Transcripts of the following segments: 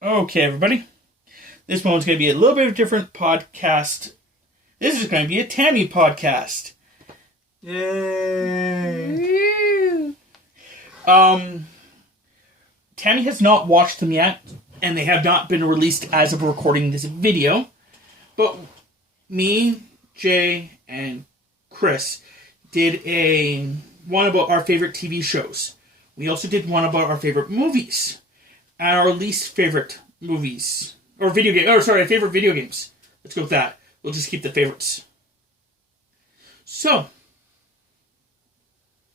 Okay, everybody. This one's going to be a little bit of a different podcast. This is going to be a Tammy podcast. Yay! Tammy has not watched them yet, and they have not been released as of recording this video. But me, Jay, and Chris did one about our favorite TV shows. We also did one about our favorite movies. And our least favorite movies. Or video game. Oh, sorry, favorite video games. Let's go with that. We'll just keep the favorites. So,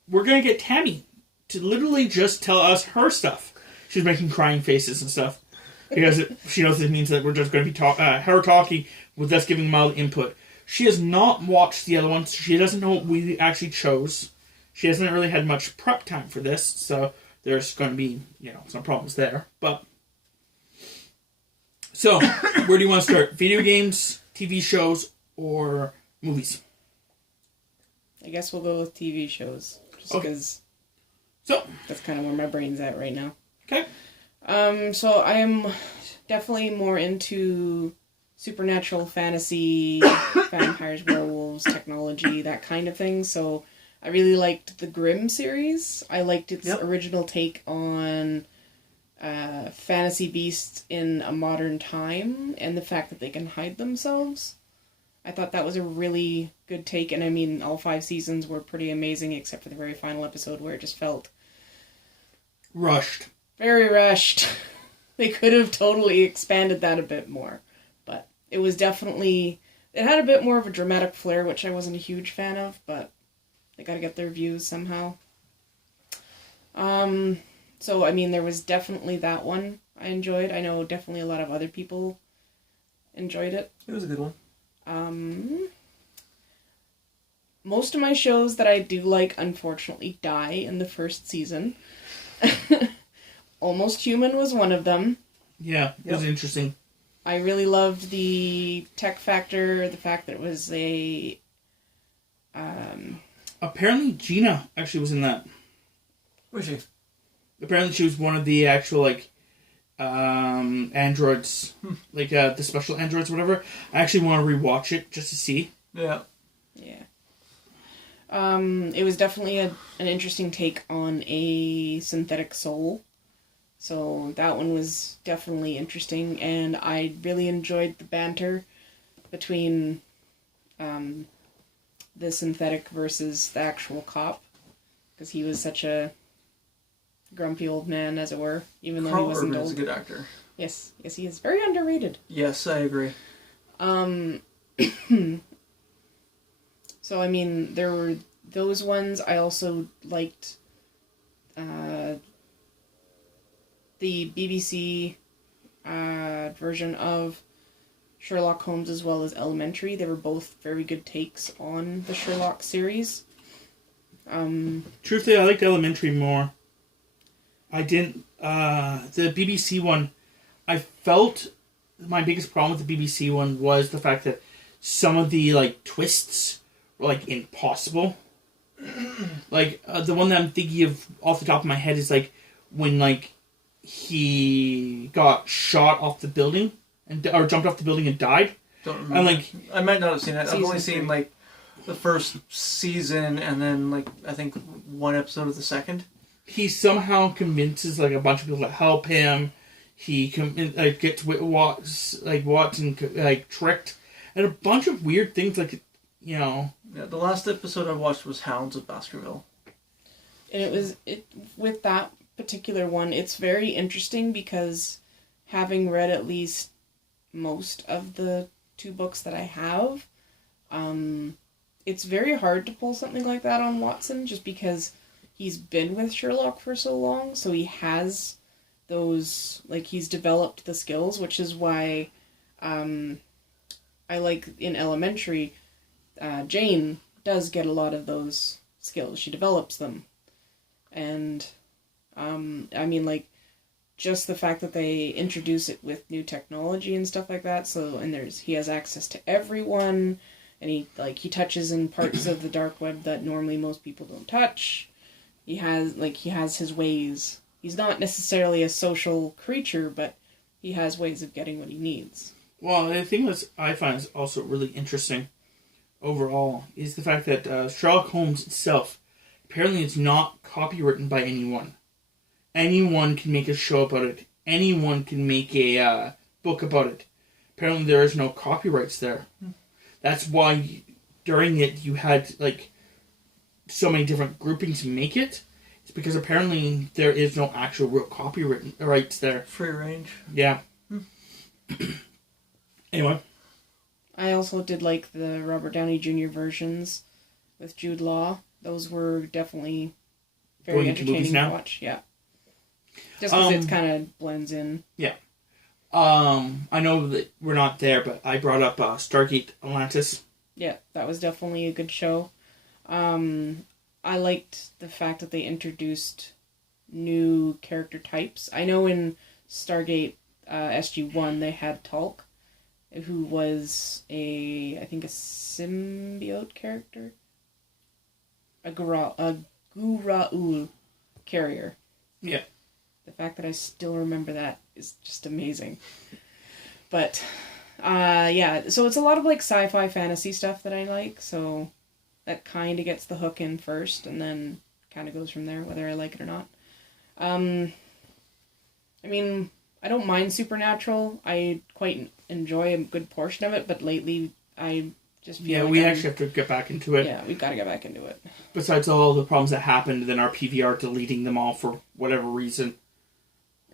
we're going to get Tammy to literally just tell us her stuff. She's making crying faces and stuff. Because she knows it means that we're just going to be her talking with us giving mild input. She has not watched the other ones. She doesn't know what we actually chose. She hasn't really had much prep time for this, so there's going to be, some problems there. But, so, where do you want to start? Video games, TV shows, or movies? I guess we'll go with TV shows. Just because that's kind of where my brain's at right now. Okay. So I am definitely more into supernatural fantasy, vampires, werewolves, technology, that kind of thing. So I really liked the Grimm series. I liked its original take on fantasy beasts in a modern time and the fact that they can hide themselves. I thought that was a really good take, and I mean, all 5 seasons were pretty amazing except for the very final episode where it just felt rushed. Very rushed. They could have totally expanded that a bit more. But it was definitely... It had a bit more of a dramatic flair, which I wasn't a huge fan of, but they gotta get their views somehow. So, I mean, there was definitely that one I enjoyed. I know definitely a lot of other people enjoyed it. It was a good one. Most of my shows that I do like, unfortunately, die in the first season. Almost Human was one of them. Yeah, it was interesting. I really loved the tech factor, the fact that it was a... Apparently Gina actually was in that. Was she? Apparently she was one of the actual, androids. The special androids or whatever. I actually want to rewatch it just to see. Yeah. Yeah. It was definitely an interesting take on a synthetic soul. So that one was definitely interesting, and I really enjoyed the banter between the synthetic versus the actual cop, because he was such a grumpy old man, as it were, even though he wasn't old. Is a good actor. Yes, he is very underrated. Yes, I agree. So, I mean, there were those ones. I also liked the BBC version of Sherlock Holmes as well as Elementary. They were both very good takes on the Sherlock series. Truthfully, I liked Elementary more. I didn't... the BBC one, I felt my biggest problem with the BBC one was the fact that some of the, twists were, impossible. The one that I'm thinking of off the top of my head is, when, he got shot off the building, or jumped off the building and died. Don't remember. And, I might not have seen that. I've only seen, 3. The first season, and then, I think, one episode of the second. He somehow convinces, a bunch of people to help him. He gets Watson, tricked. And a bunch of weird things, Yeah, the last episode I watched was Hounds of Baskerville. And with that particular one, it's very interesting because having read at least most of the 2 books that I have, it's very hard to pull something like that on Watson just because he's been with Sherlock for so long, so he has those, he's developed the skills, which is why I like in Elementary, Jane does get a lot of those skills. She develops them. And, just the fact that they introduce it with new technology and stuff like that, he has access to everyone, and he touches in parts of the dark web that normally most people don't touch. He has his ways. He's not necessarily a social creature, but he has ways of getting what he needs. Well, the thing that I find is also really interesting overall is the fact that Sherlock Holmes itself, apparently it's not copywritten by anyone. Anyone can make a show about it. Anyone can make a book about it. Apparently there is no copyrights there. That's why during it you had like so many different groupings to make it. It's because apparently there is no actual real copyright rights there. Free range. Yeah. Anyway. I also did like the Robert Downey Jr. versions with Jude Law. Those were definitely very entertaining to watch. Yeah. Just because it kind of blends in. Yeah. I know that we're not there, but I brought up Stargate Atlantis. Yeah, that was definitely a good show. I liked the fact that they introduced new character types. I know in Stargate SG-1 they had Tulk, who was I think a symbiote character. A Guraul carrier. Yeah. The fact that I still remember that is just amazing. But, yeah, so it's a lot of, like, sci-fi fantasy stuff that I like, so that kind of gets the hook in first, and then kind of goes from there, whether I like it or not. I mean, I don't mind Supernatural. I quite enjoy a good portion of it, but lately I just feel like we actually have to get back into it. Yeah, we've got to get back into it. Besides all the problems that happened, then our PVR deleting them all for whatever reason.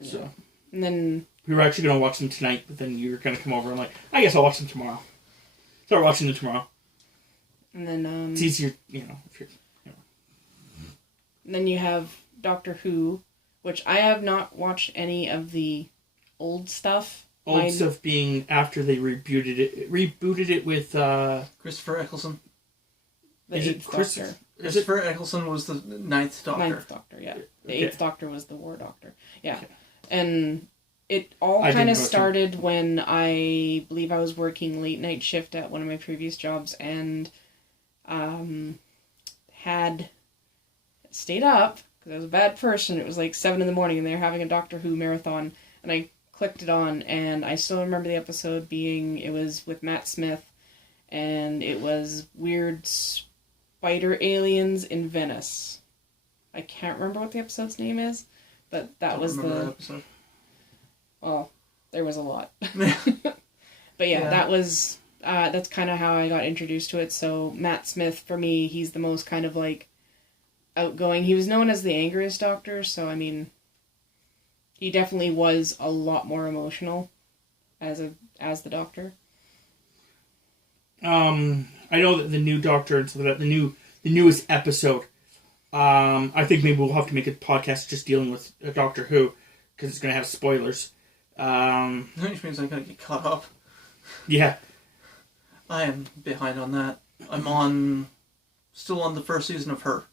Yeah. So, and then we were actually going to watch them tonight, but then you were going to come over and like, I guess I'll watch them tomorrow. Start watching them tomorrow. And then it's easier, if you're. And then you have Doctor Who, which I have not watched any of the old stuff. Old stuff being after they rebooted it with Christopher Eccleston. The Eighth Doctor. Christopher Eccleston was the Ninth Doctor. Ninth Doctor, yeah. The Eighth Doctor was the War Doctor. Yeah. Okay. And it all kind of started when I believe I was working late night shift at one of my previous jobs and had stayed up because I was a bad person. It was like 7 a.m. and they were having a Doctor Who marathon, and I clicked it on, and I still remember the episode it was with Matt Smith, and it was weird spider aliens in Venice. I can't remember what the episode's name is, but that was the episode. Well, there was a lot. But yeah, that was that's kind of how I got introduced to it. So Matt Smith, for me, he's the most kind of like outgoing. He was known as the angriest Doctor, so I mean, he definitely was a lot more emotional as the Doctor. I know that the new Doctor and so that the newest episode. I think maybe we'll have to make a podcast just dealing with Doctor Who because it's going to have spoilers. Which means I'm going to get caught up. Yeah. I am behind on that. I'm still on the first season of Her.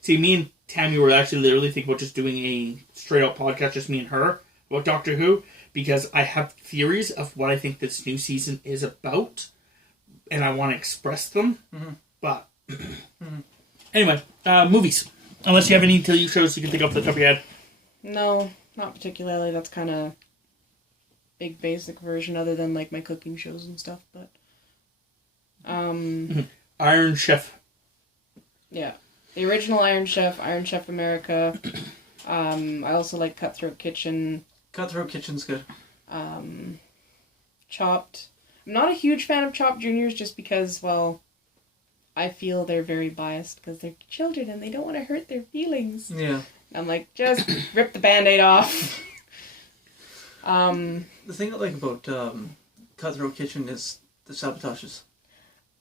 See, me and Tammy were actually literally thinking about just doing a straight-up podcast, just me and her, about Doctor Who, because I have theories of what I think this new season is about, and I want to express them, but... Anyway, movies. Unless you have any TV shows you can think of off the top of your head. No, not particularly. That's kind of big basic version other than like my cooking shows and stuff, but... Iron Chef. Yeah. The original Iron Chef America. I also like Cutthroat Kitchen. Cutthroat Kitchen's good. Chopped. I'm not a huge fan of Chopped Juniors just because, well, I feel they're very biased because they're children and they don't want to hurt their feelings. Yeah. I'm like, just rip the Band-Aid off. The thing I like about Cutthroat Kitchen is the sabotages.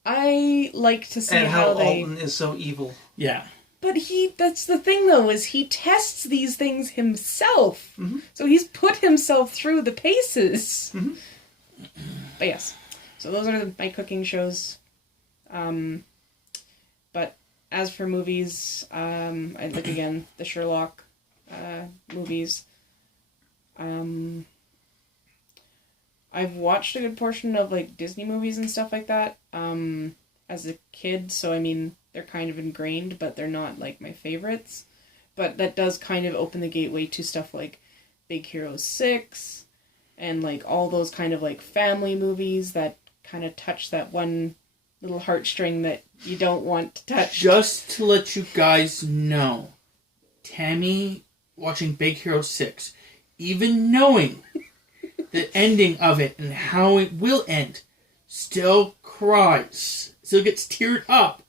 I like to see and how Alton is so evil. Yeah. But that's the thing though, is he tests these things himself. Mm-hmm. So he's put himself through the paces. Mm-hmm. But yes. So those are my cooking shows. But as for movies, I like again the Sherlock movies. I've watched a good portion of like Disney movies and stuff like that as a kid, so I mean they're kind of ingrained, but they're not like my favorites. But that does kind of open the gateway to stuff like Big Hero 6 and like all those kind of like family movies that kind of touch that one little heartstring that you don't want to touch. Just to let you guys know, Tammy watching Big Hero 6, even knowing the ending of it and how it will end, still cries, still gets teared up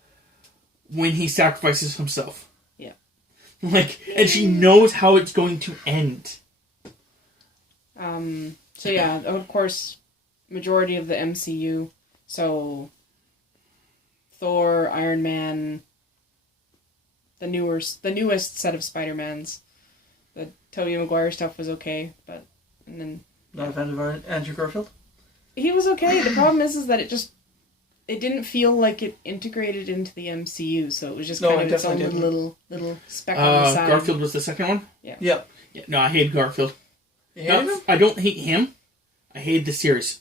when he sacrifices himself. Yeah. Like, and she knows how it's going to end. So yeah, of course, majority of the MCU. So Thor, Iron Man, the newest set of Spider-Mans. The Tobey Maguire stuff was okay, but and then Not a fan of Andrew Garfield? he was okay. The problem is that it didn't feel like it integrated into the MCU, so it was just kind of its own little speck on the side. Garfield was the second one? Yeah. Yep. Yeah, no, I hate Garfield. You hated him? I don't hate him. I hate the series.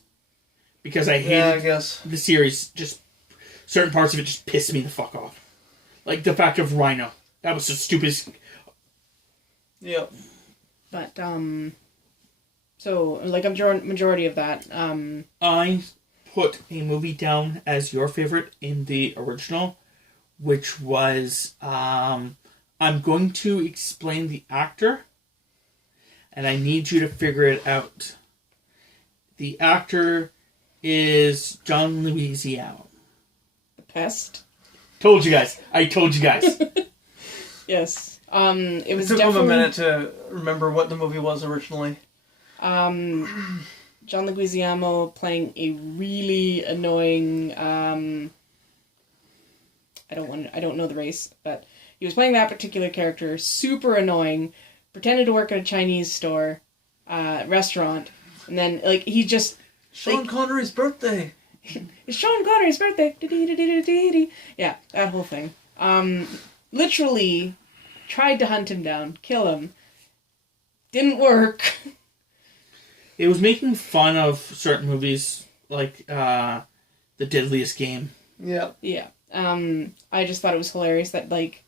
Because I hated I guess. the series. Just certain parts of it just pissed me the fuck off. Like the fact of Rhino. That was the stupidest. Yep. But so like a majority of that. I put a movie down as your favorite in the original, which was I'm going to explain the actor, and I need you to figure it out. The actor is John Leguizamo. The Pest. Told you guys. I told you guys. Yes. It was took definitely him a minute to remember what the movie was originally. John Leguizamo playing a really annoying. I don't know the race, but he was playing that particular character, super annoying. Pretended to work at a Chinese store, restaurant, and then like he just Sean Connery's birthday. It's Sean Connery's birthday. Yeah, that whole thing. Literally tried to hunt him down, kill him. Didn't work. It was making fun of certain movies like The Deadliest Game. Yeah. Yeah. I just thought it was hilarious that like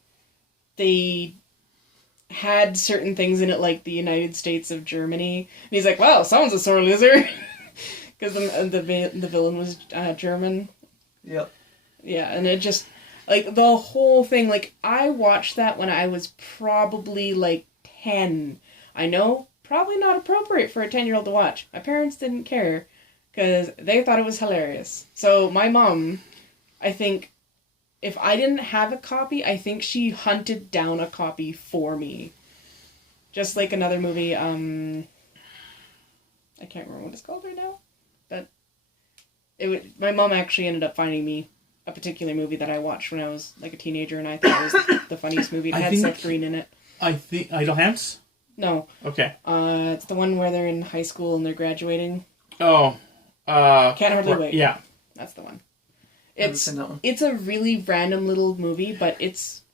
they had certain things in it like the United States of Germany. And he's like, wow, someone's a sore loser. Because the villain was German. Yep. Yeah, and it just, like, the whole thing, like, I watched that when I was probably, like, 10. I know, probably not appropriate for a 10-year-old to watch. My parents didn't care, because they thought it was hilarious. So, my mom, I think, if I didn't have a copy, I think she hunted down a copy for me. Just like another movie, I can't remember what it's called right now. But my mom actually ended up finding me a particular movie that I watched when I was like a teenager, and I thought it was the funniest movie. It had Seth Green in it. I think Idle Hands? No. Okay. It's the one where they're in high school and they're graduating. Oh. Can't Hardly Wait. Yeah. That's the one. It's a really random little movie, but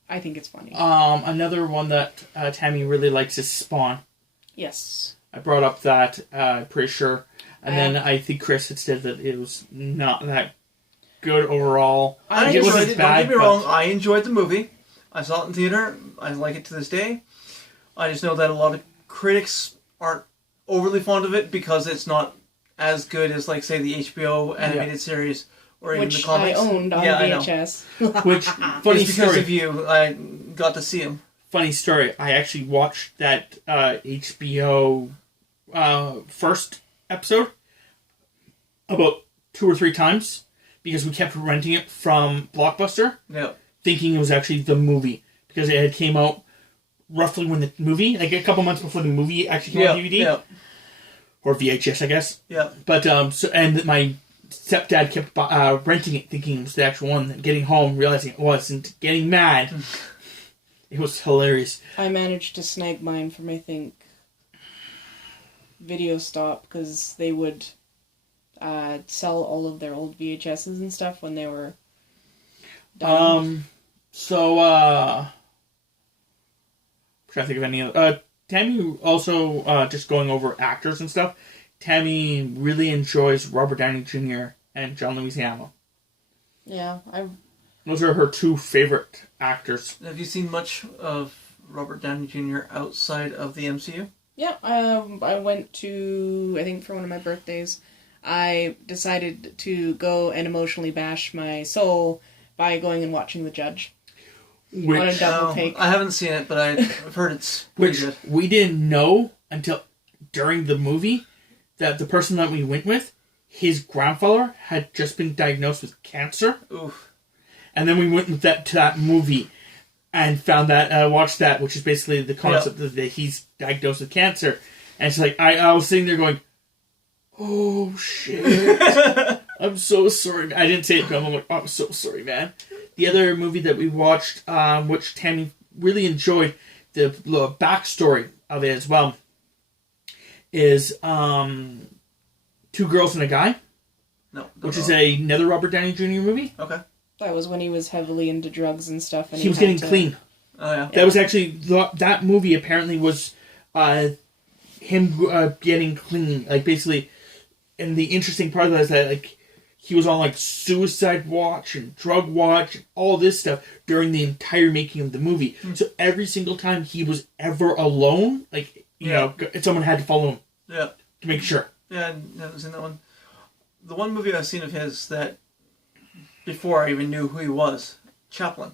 I think it's funny. Another one that Tammy really likes is Spawn. Yes. I brought up that, pretty sure. And then I think Chris had said that it was not that good overall. I enjoyed it. Don't get me wrong. I enjoyed the movie. I saw it in theater. I like it to this day. I just know that a lot of critics aren't overly fond of it because it's not as good as, like, say, the HBO animated series or even the comics. Which I owned on VHS. Which, funny it's story. Because of you, I got to see him. Funny story. I actually watched that HBO first episode about 2 or 3 times because we kept renting it from Blockbuster, thinking it was actually the movie because it had came out roughly when the movie, like a couple months before the movie actually came on DVD or VHS, I guess. Yeah. But and my stepdad kept renting it, thinking it was the actual one. And getting home, realizing it wasn't, getting mad. It was hilarious. I managed to snag mine from, I think, Video Stop, because they would sell all of their old VHSs and stuff when they were done. I'm trying to think of any other. Tammy also, just going over actors and stuff, Tammy really enjoys Robert Downey Jr. and John Leguizamo. Yeah, Those are her 2 favorite actors. Have you seen much of Robert Downey Jr. outside of the MCU? Yeah, I went to, I think for one of my birthdays, I decided to go and emotionally bash my soul by going and watching The Judge. On a double take. I haven't seen it, but I've heard it's pretty good. We didn't know until during the movie that the person that we went with, his grandfather had just been diagnosed with cancer. Oof. And then we went with to that movie and found that, watched that, which is basically the concept that he's diagnosed with cancer. And it's like, I was sitting there going, oh shit. I'm so sorry. I didn't say it, but I'm like, oh, I'm so sorry, man. The other movie that we watched, which Tammy really enjoyed, the backstory of it as well, is Two Girls and a Guy. No. Which is another Robert Downey Jr. movie. Okay. That was when he was heavily into drugs and stuff. And he was getting clean. Oh, yeah. That was actually, that movie apparently was him getting clean. Like, basically, and the interesting part of that is that, like, he was on, like, suicide watch and drug watch and all this stuff during the entire making of the movie. So every single time he was ever alone, like, you know, someone had to follow him. Yeah. To make sure. Yeah, I haven't seen that one. The one movie I've seen of his that, before I even knew who he was, Chaplin.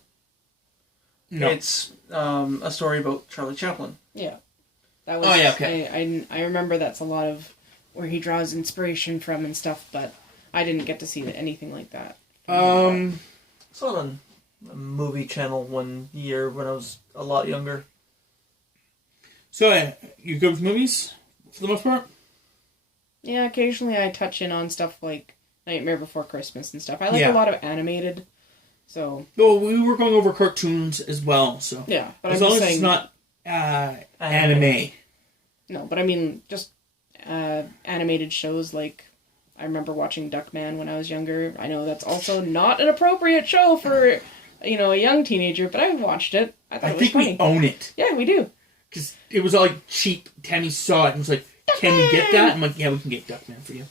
No. It's a story about Charlie Chaplin. Yeah. That was, okay. I remember that's a lot of where he draws inspiration from and stuff, but I didn't get to see anything like that. I saw it on a movie channel one year when I was a lot younger. So, you good with movies, for the most part? Yeah, occasionally I touch in on stuff like Nightmare Before Christmas and stuff. I like a lot of animated, so... Well, we were going over cartoons as well, so... Yeah, but as long as it's not anime. No, but I mean, just animated shows like... I remember watching Duckman when I was younger. I know that's also not an appropriate show for, you know, a young teenager, but I watched it. I thought it was funny. We own it. Yeah, we do. Because it was all, like, cheap. Tammy saw it and was like, can we get that? I'm like, yeah, we can get Duckman for you.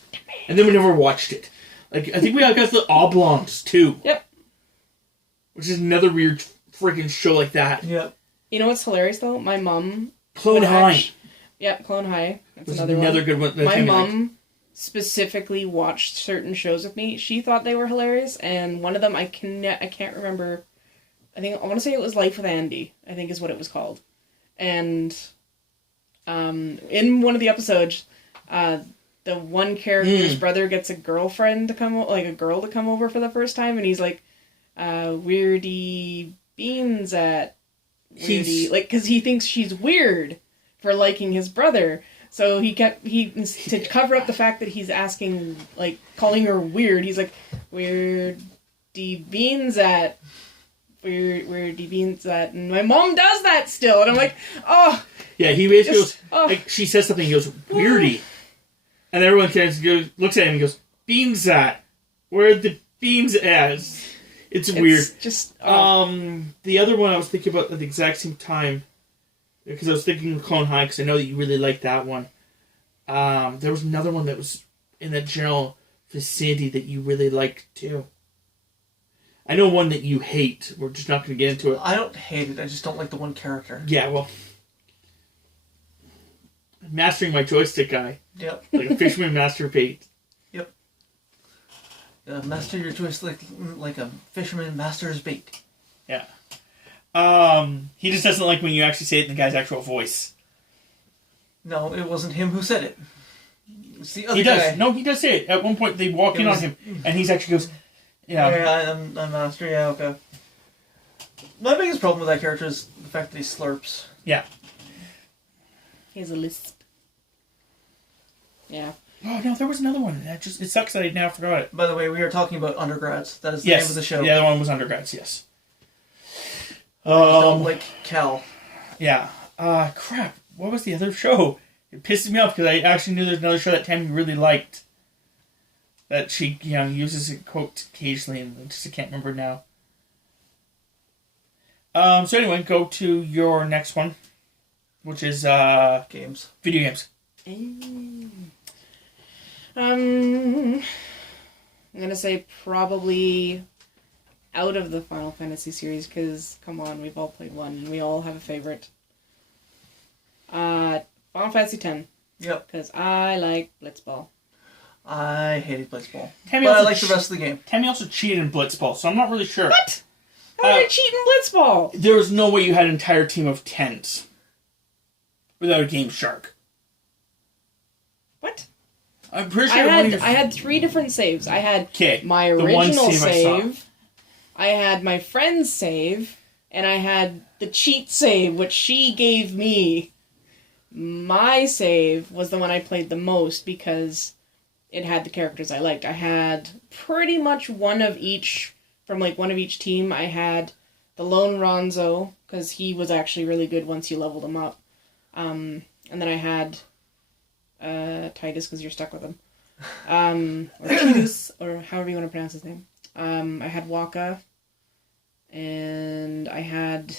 And then we never watched it. Like, I think we all got the Oblongs, too. Yep. Which is another weird freaking show like that. Yep. You know what's hilarious, though? My mum... Clone High. Yeah, Clone High. That's another good one. My mum specifically watched certain shows with me. She thought they were hilarious, and one of them I can't remember. I want to say it was Life with Andy, I think is what it was called. And in one of the episodes, the one character's brother gets a girlfriend to come, like a girl to come over for the first time, and he's like, Weirdy Beans at Weirdy, like, because he thinks she's weird for liking his brother. So to cover up the fact that he's asking, like, calling her weird, he's like, Weirdy Beans at... Weirdy Beans at... And my mom does that still, and I'm like, oh... Yeah, he basically goes, like, she says something, he goes, Weirdy. And everyone looks at him and goes, Beans at? Where the beans as? It's weird. Just... The other one I was thinking about at the exact same time, because I was thinking of Clone High, because I know that you really like that one. There was another one that was in that general vicinity that you really liked, too. I know one that you hate. We're just not going to get into it. I don't hate it. I just don't like the one character. Yeah, well... Mastering My Joystick guy. Yep. Like a fisherman master bait. Yep. Master your joystick like a fisherman masters bait. Yeah. He just doesn't like when you actually say it in the guy's actual voice. No, it wasn't him who said it. It's the other he does. guy. No, he does say it. At one point, they walk in on him, and he's actually goes, Yeah, I'm master. Yeah, okay. My biggest problem with that character is the fact that he slurps. Yeah. He has a lisp. Yeah. Oh, no, there was another one. It sucks that I now forgot it. By the way, we are talking about undergrads. That is the name of the show. Yeah, the other one was undergrads, yes. Don't like Cal. Yeah. Crap. What was the other show? It pisses me off because I actually knew there's another show that Tammy really liked. That she, uses a quote occasionally, and I can't remember now. So anyway, go to your next one, which is games. Video games. I'm gonna say probably out of the Final Fantasy series, because come on, we've all played one and we all have a favorite. Final Final Fantasy X. Yep. Because I like Blitzball. I hated Blitzball. Tammy But I also like the rest of the game. Tammy also cheated in Blitzball, so I'm not really sure. What? How did I cheat in Blitzball? There was no way you had an entire team of 10s without a Game Shark. What? I'm pretty sure I had 3 different saves. I had my original save, I had my friend's save, and I had the cheat save, which she gave me. My save was the one I played the most because it had the characters I liked. I had pretty much one of each, from like one of each team. I had the lone Ronzo, because he was actually really good once you leveled him up. And then I had Titus, because you're stuck with him. Or Titus, or however you want to pronounce his name. I had Waka, and I had...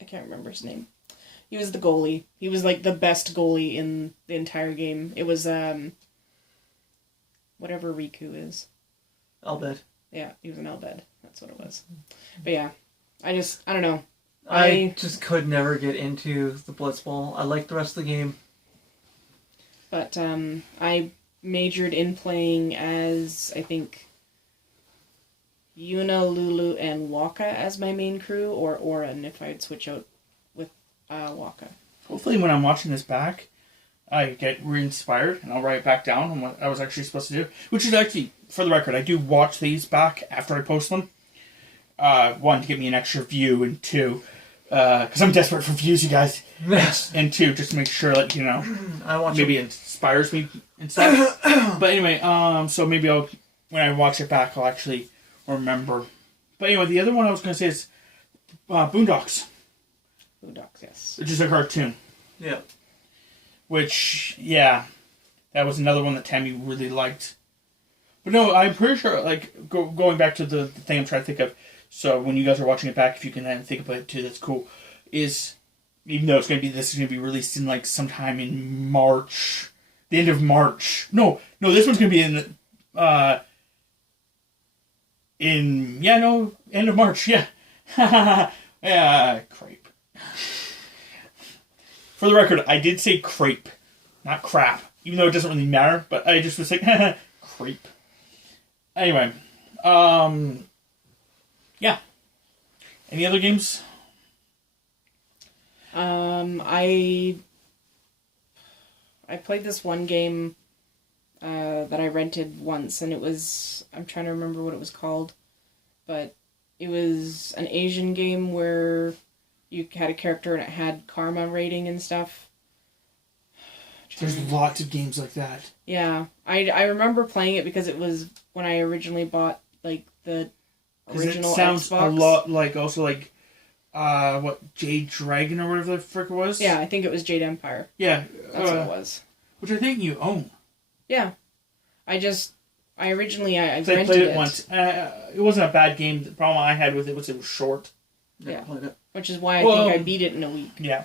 I can't remember his name. He was the goalie. He was like the best goalie in the entire game. It was, whatever Riku is. Elbed. Yeah, he was an Elbed. That's what it was. But yeah, I don't know. I just could never get into the Blitzball. I like the rest of the game. But I majored in playing as, I think, Yuna, Lulu, and Waka as my main crew, or Orin if I'd switch out with Waka. Hopefully when I'm watching this back, I get re-inspired and I'll write back down on what I was actually supposed to do. Which is actually, for the record, I do watch these back after I post them. 1, to give me an extra view, and 2, because I'm desperate for views, you guys. And 2, just to make sure that, you know, maybe it inspires me and stuff. But anyway, so maybe when I watch it back, I'll actually remember. But anyway, the other one I was going to say is Boondocks. Boondocks, yes. Which is a cartoon. Yeah. Which, yeah, that was another one that Tammy really liked. But no, I'm pretty sure, like, going back to the thing I'm trying to think of, so when you guys are watching it back, if you can then think about it too, that's cool, is, even though this is going to be released in, like, sometime in March, the end of March. No, this one's going to be end of March, yeah. Yeah, crepe. For the record, I did say crepe, not crap. Even though it doesn't really matter, but I just was like, crepe. Anyway, yeah. Any other games? I played this one game that I rented once, and it was, I'm trying to remember what it was called, but it was an Asian game where you had a character and it had karma rating and stuff. There's lots of games like that. Yeah, I remember playing it because it was when I originally bought like the original it sounds Xbox. a lot like also like what, Jade Dragon or whatever the frick it was. Yeah, I think it was Jade Empire. Yeah, that's what it was. Which I think you own. Yeah, I originally I played it once. It wasn't a bad game. The problem I had with it was short. Yeah, which is why I think I beat it in a week. Yeah.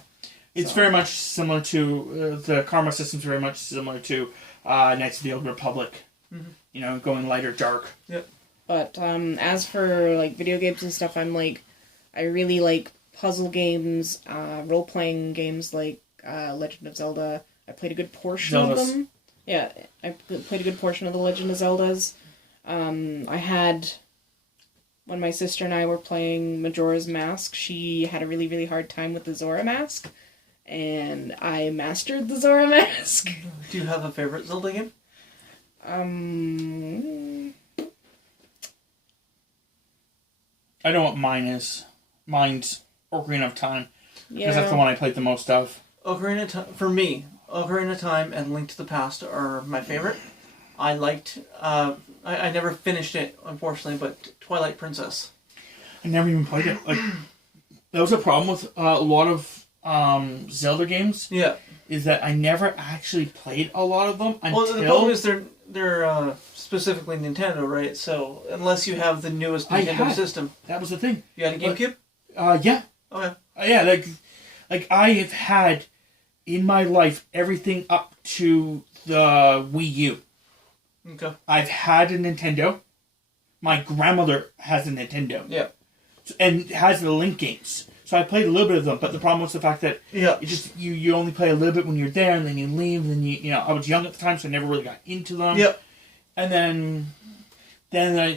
It's very much similar to, the karma system's very much similar to Knights of the Old Republic. Mm-hmm. You know, going light or dark. Yep. But as for, like, video games and stuff, I really like puzzle games, role-playing games like Legend of Zelda. I played a good portion of them. Yeah, I played a good portion of the Legend of Zeldas. I had... When my sister and I were playing Majora's Mask, she had a really, really hard time with the Zora Mask. And I mastered the Zora Mask. Do you have a favorite Zelda game? I know what mine is. Mine's Ocarina of Time. Yeah. Because that's the one I played the most of. Ocarina of Time, for me, Ocarina of Time and Link to the Past are my favorite. I liked, I never finished it, unfortunately, but Twilight Princess. I never even played it. Like, that was a problem with a lot of Zelda games. Yeah. Is that I never actually played a lot of them until... Well, the problem is they're specifically Nintendo, right? So, unless you have the newest Nintendo system. That was the thing. You had a GameCube? Yeah. Okay. Yeah, like I have had, in my life, everything up to the Wii U. Okay. I've had a Nintendo. My grandmother has a Nintendo. Yeah. And has the Link games. So I played a little bit of them, but the problem was the fact that you only play a little bit when you're there, and then you leave, and then you know, I was young at the time, so I never really got into them. Yep. And then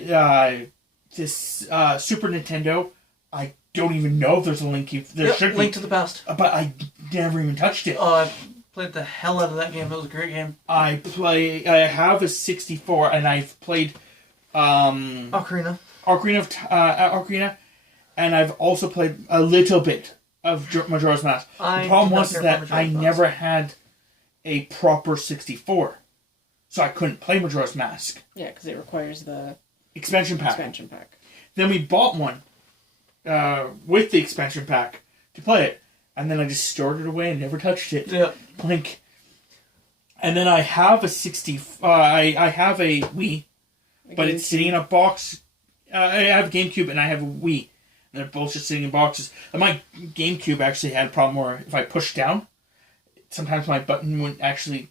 this Super Nintendo, I don't even know if there's a Link. There should be. Link to the Past. But I never even touched it. I played the hell out of that game. It was a great game. I have a 64, and I've played Ocarina, and I've also played a little bit of Majora's Mask. The problem was that I never had a proper 64, so I couldn't play Majora's Mask. Yeah, because it requires the expansion pack. Then we bought one with the expansion pack to play it, and then I just stored it away and never touched it. Yeah. And then I have a 60. I have a Wii, but it's sitting in a box. I have a GameCube and I have a Wii. And they're both just sitting in boxes. And my GameCube actually had a problem where if I pushed down, sometimes my button wouldn't actually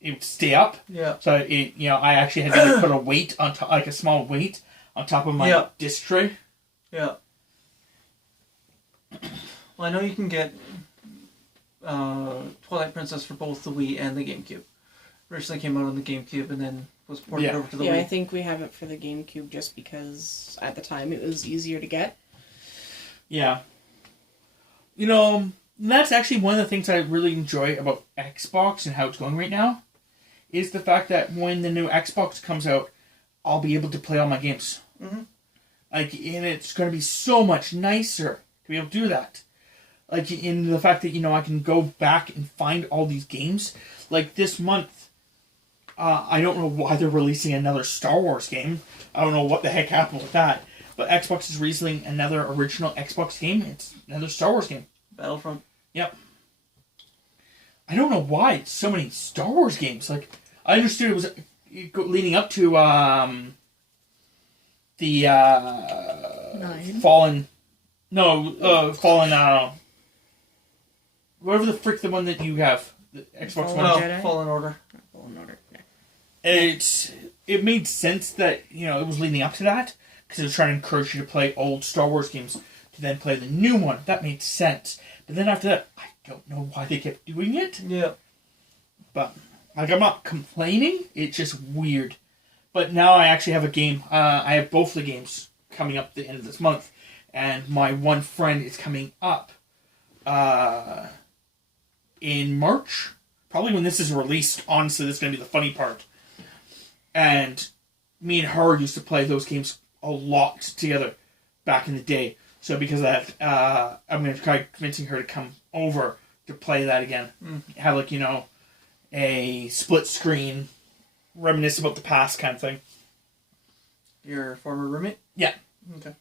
it would stay up. Yeah. So I actually had to put a weight on top, like a small weight on top of my disc tray. Yeah. Well, I know you can get Twilight Princess for both the Wii and the GameCube. Originally came out on the GameCube and then was ported over to the Wii. Yeah, I think we have it for the GameCube just because at the time it was easier to get. Yeah. You know, that's actually one of the things I really enjoy about Xbox and how it's going right now, is the fact that when the new Xbox comes out, I'll be able to play all my games. Mm-hmm. And it's going to be so much nicer to be able to do that. In the fact that, I can go back and find all these games. Like this month, I don't know why they're releasing another Star Wars game. I don't know what the heck happened with that. But Xbox is releasing another original Xbox game. It's another Star Wars game. Battlefront. Yep. I don't know why it's so many Star Wars games. I understood it was leading up to the 9. Fallen. No, Fallen. Whatever the frick the one that you have, the Xbox One. Jedi? Fallen Order. Fallen Order. Yeah. It made sense that it was leading up to that because it was trying to encourage you to play old Star Wars games to then play the new one. That made sense. But then after that, I don't know why they kept doing it. Yeah. But I'm not complaining. It's just weird. But now I actually have a game. I have both the games coming up at the end of this month, and my one friend is coming up in March, probably when this is released. Honestly, this is going to be the funny part. And me and her used to play those games a lot together back in the day. So because of that, I'm going to try convincing her to come over to play that again. Have a split screen, reminisce about the past kind of thing. Your former roommate? Yeah. Okay.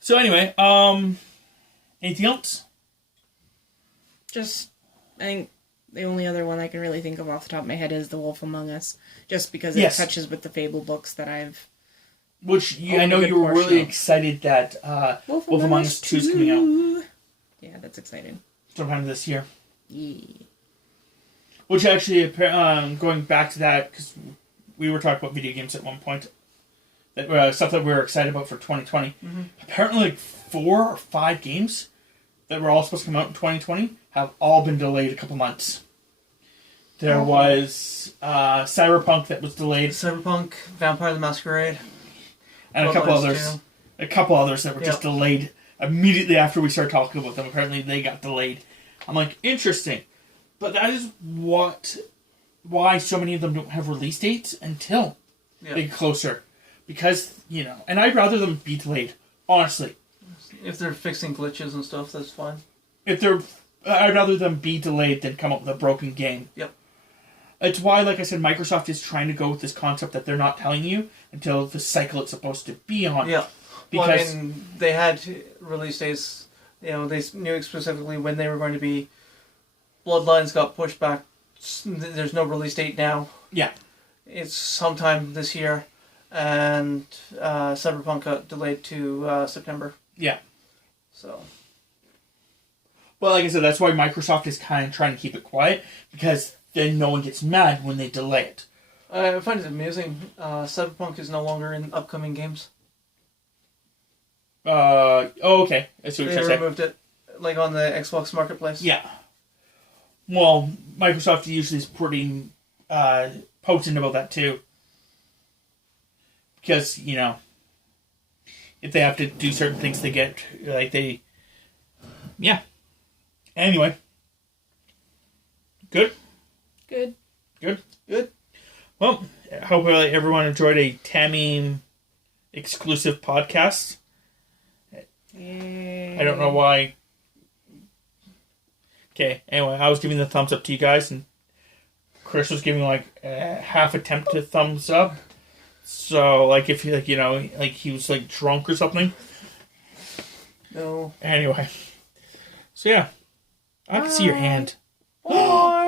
So anyway, anything else? Just, I think the only other one I can really think of off the top of my head is The Wolf Among Us. Just because it touches with the Fable books that I've... Which, I know you were really excited that Wolf Among Us 2 is coming out. Yeah, that's exciting. Sometime this year. Yeah. Which actually, going back to that, because we were talking about video games at one point, that stuff that we were excited about for 2020. Mm-hmm. Apparently 4 or 5 games that were all supposed to come out in 2020 have all been delayed a couple months. There was Cyberpunk that was delayed. Cyberpunk, Vampire the Masquerade. And a couple others that were just delayed immediately after we started talking about them. Apparently they got delayed. I'm like, interesting. But that is why so many of them don't have release dates until they get closer. Because, and I'd rather them be delayed, honestly. If they're fixing glitches and stuff, that's fine. I'd rather them be delayed than come up with a broken game. Yep. It's why, like I said, Microsoft is trying to go with this concept that they're not telling you until the cycle it's supposed to be on. Yeah. Because they had release dates, they knew specifically when they were going to be. Bloodlines got pushed back. There's no release date now. Yeah. It's sometime this year. And Cyberpunk got delayed to September. Yeah. So. Well, like I said, that's why Microsoft is kind of trying to keep it quiet, because then no one gets mad when they delay it. I find it amusing. Cyberpunk is no longer in upcoming games. Okay. I see what They you're saying. removed it, like on the Xbox Marketplace. Yeah. Well, Microsoft usually is pretty potent about that too. Because, you know, if they have to do certain things, they get, like, they... Yeah. Anyway. Good? Good. Good? Good. Well, I hope everyone enjoyed a Tammy exclusive podcast. I don't know why. Okay, anyway, I was giving the thumbs up to you guys, and Chris was giving, like, a half attempt to thumbs up. So, like, if he, like, you know, like, he was, like, drunk or something. No. Anyway. So, yeah. I can see your hand. Bye.